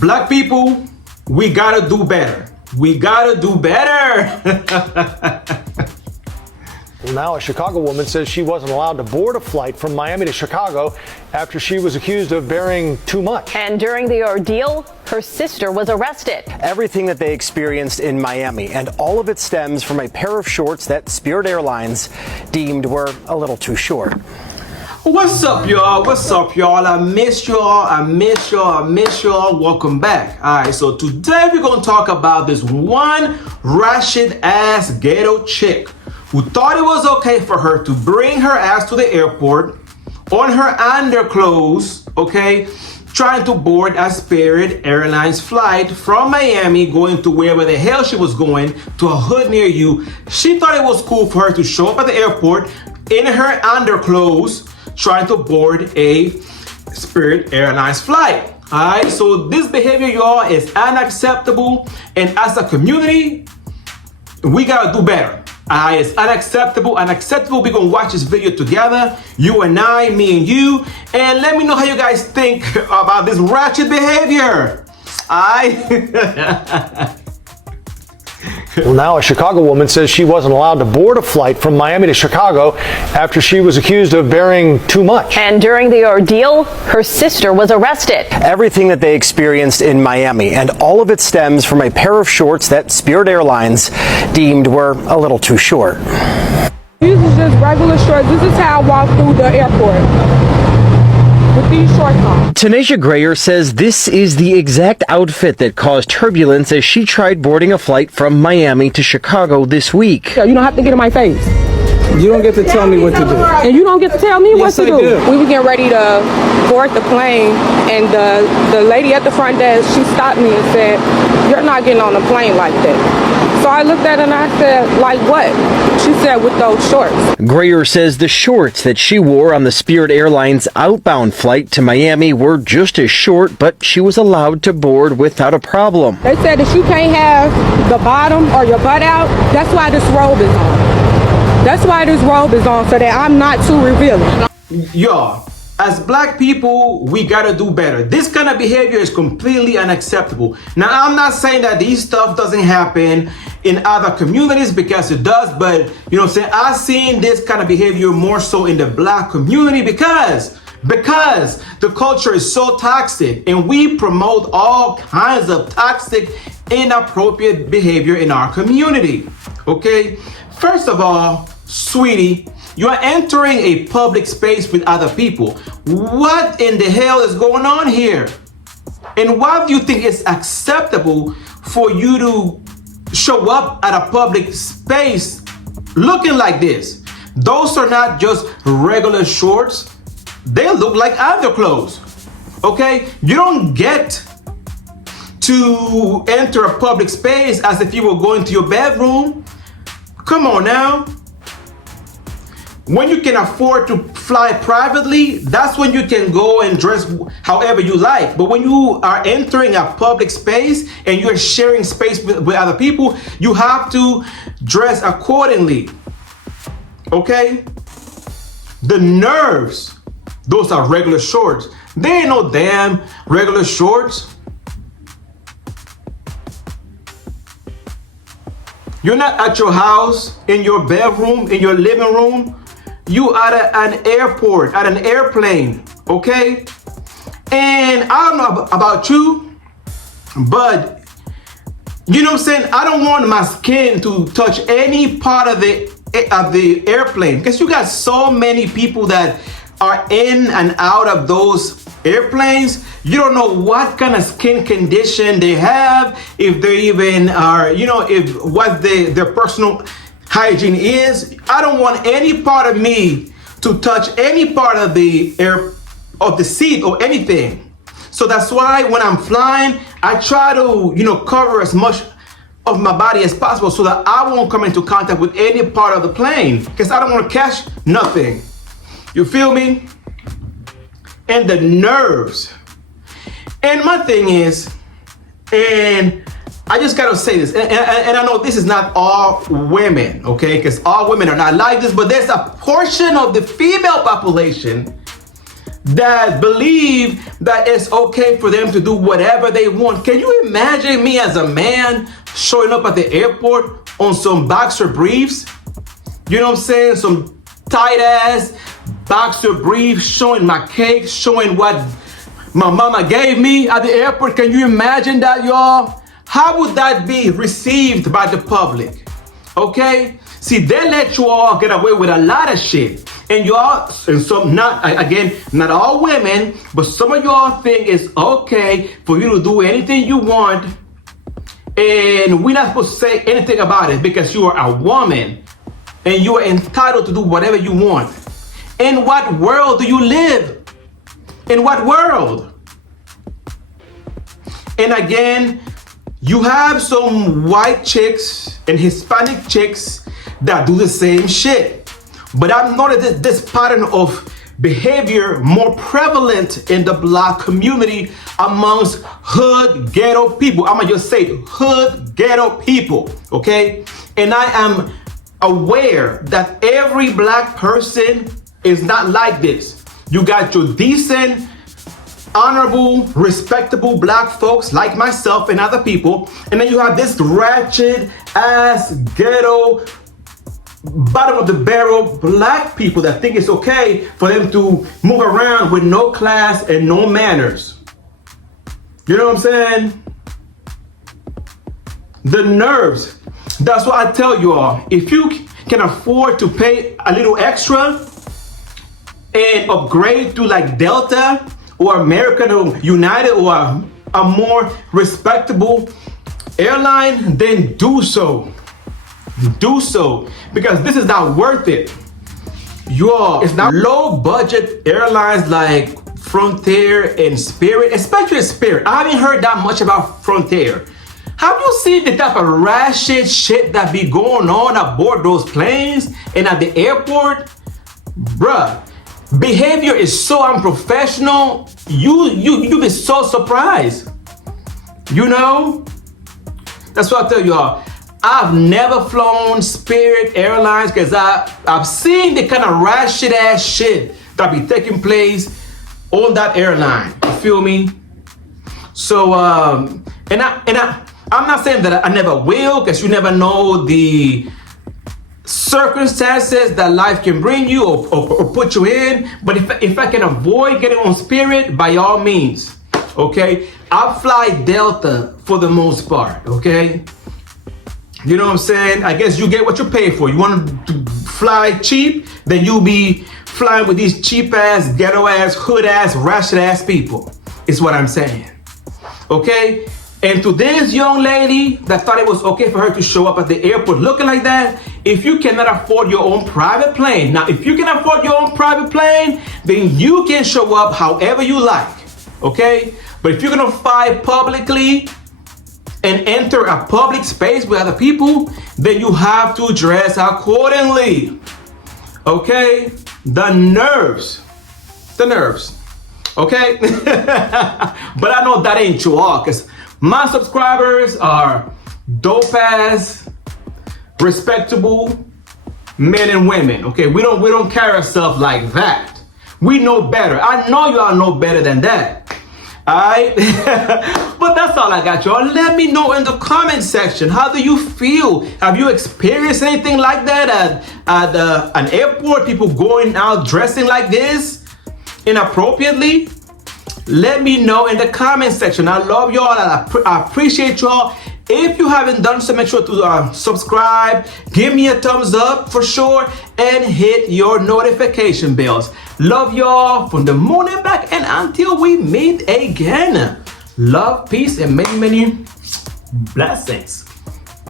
Black people, we gotta do better. We gotta do better. Now a Chicago woman says she wasn't allowed to board a flight from Miami to Chicago after she was accused of bearing too much. And during the ordeal, her sister was arrested. Everything that they experienced in Miami, and all of it stems from a pair of shorts that Spirit Airlines deemed were a little too short. What's up, y'all? What's up, y'all? I miss y'all. Welcome back. All right, so today we're gonna talk about this one ratchet ass ghetto chick who thought it was okay for her to bring her ass to the airport on her underclothes, okay, trying to board a Spirit Airlines flight from Miami going to wherever the hell she was going, to a hood near you. She thought it was cool for her to show up at the airport in her underclothes trying to board a Spirit Airlines flight. All right, so this behavior, y'all, is unacceptable, and as a community, we gotta do better. It's unacceptable. We're gonna watch this video together, you and I, me and you, and let me know how you guys think about this ratchet behavior. Well, now a Chicago woman says she wasn't allowed to board a flight from Miami to Chicago after she was accused of bearing too much. And during the ordeal, her sister was arrested. Everything that they experienced in Miami, and all of it stems from a pair of shorts that Spirit Airlines deemed were a little too short. These are just regular shorts. This is how I walk through the airport. With these shorts on. Tanisha Grayer says this is the exact outfit that caused turbulence as she tried boarding a flight from Miami to Chicago this week. You don't have to get in my face. You don't get to tell me what to do. And you don't get to tell me what to do. Yes, I do. We were getting ready to board the plane, and the lady at the front desk, she stopped me and said, "You're not getting on a plane like that." So I looked at her and I said, "Like what?" She said, "With those shorts." Grayer says the shorts that she wore on the Spirit Airlines outbound flight to Miami were just as short, but she was allowed to board without a problem. They said that you can't have the bottom or your butt out. That's why this robe is on. That's why this robe is on, so that I'm not too revealing. Y'all, as black people, we gotta do better. This kind of behavior is completely unacceptable. Now, I'm not saying that these stuff doesn't happen in other communities, because it does, but you know what I'm saying, I've seen this kind of behavior more so in the black community because the culture is so toxic, and we promote all kinds of toxic, inappropriate behavior in our community. Okay, first of all, sweetie, you are entering a public space with other people. What in the hell is going on here? And why do you think it's acceptable for you to show up at a public space looking like this? Those are not just regular shorts. They look like underclothes. Okay? You don't get to enter a public space as if you were going to your bedroom. Come on now. When you can afford to fly privately, that's when you can go and dress however you like. But when you are entering a public space and you're sharing space with other people, you have to dress accordingly. Okay? The nerves, those are regular shorts. They ain't no damn regular shorts. You're not at your house, in your bedroom, in your living room. You are at an airport, at an airplane, okay? And I don't know about you, but you know what I'm saying? I don't want my skin to touch any part of the airplane, because you got so many people that are in and out of those airplanes. You don't know what kind of skin condition they have, if they even are, you know, if what their personal hygiene is. I don't want any part of me to touch any part of the seat or anything. So that's why when I'm flying, I try to, you know, cover as much of my body as possible so that I won't come into contact with any part of the plane, because I don't want to catch nothing. You feel me? And the nerves. And my thing is, and I just gotta say this, and I know this is not all women, okay? Because all women are not like this, but there's a portion of the female population that believe that it's okay for them to do whatever they want. Can you imagine me as a man showing up at the airport on some boxer briefs? You know what I'm saying? Some tight ass boxer briefs, showing my cake, showing what my mama gave me at the airport. Can you imagine that, y'all? How would that be received by the public? Okay? See, they let you all get away with a lot of shit. And y'all, and some, not all women, but some of y'all think it's okay for you to do anything you want. And we're not supposed to say anything about it because you are a woman and you are entitled to do whatever you want. In what world do you live? In what world? And again, you have some white chicks and Hispanic chicks that do the same shit. But I've noticed this pattern of behavior more prevalent in the Black community amongst hood ghetto people. I'm gonna just say hood ghetto people, okay? And I am aware that every Black person is not like this. You got your decent, honorable, respectable Black folks like myself and other people, and then you have this ratchet ass ghetto, bottom of the barrel Black people that think it's okay for them to move around with no class and no manners. You know what I'm saying? The nerves. That's what I tell you all. If you can afford to pay a little extra and upgrade to like Delta or American or United or a more respectable airline, then do so. Do so, because this is not worth it. Y'all, it's not low budget airlines like Frontier and Spirit, especially Spirit. I haven't heard that much about Frontier. Have you seen the type of ratchet shit that be going on aboard those planes and at the airport? Bruh, behavior is so unprofessional. You be so surprised. You know? That's what I tell y'all. I've never flown Spirit Airlines because I've seen the kind of ratchet ass shit that be taking place on that airline. You feel me? So I'm not saying that I never will, because you never know the circumstances that life can bring you or put you in. But if I can avoid getting on Spirit, by all means, okay? I'll fly Delta for the most part, okay? You know what I'm saying? I guess you get what you pay for. You want to fly cheap, then you'll be flying with these cheap ass, ghetto ass, hood ass, ratchet ass people. Is what I'm saying. Okay? And to this young lady that thought it was okay for her to show up at the airport looking like that, if you cannot afford your own private plane, now if you can afford your own private plane, then you can show up however you like. Okay? But if you're gonna fly publicly and enter a public space with other people, then you have to dress accordingly. Okay? The nerves. Okay? But I know that ain't you all, because my subscribers are dope ass, respectable men and women. Okay? We don't carry ourselves like that. We know better. I know y'all know better than that. Alright? But that's all I got, y'all. Let me know in the comment section. How do you feel? Have you experienced anything like that at an airport? People going out dressing like this inappropriately? Let me know in the comment section. I love y'all. I appreciate y'all. If you haven't done so, make sure to subscribe, give me a thumbs up for sure, and hit your notification bells. Love y'all from the moon and back, and until we meet again, love, peace, and many, many blessings.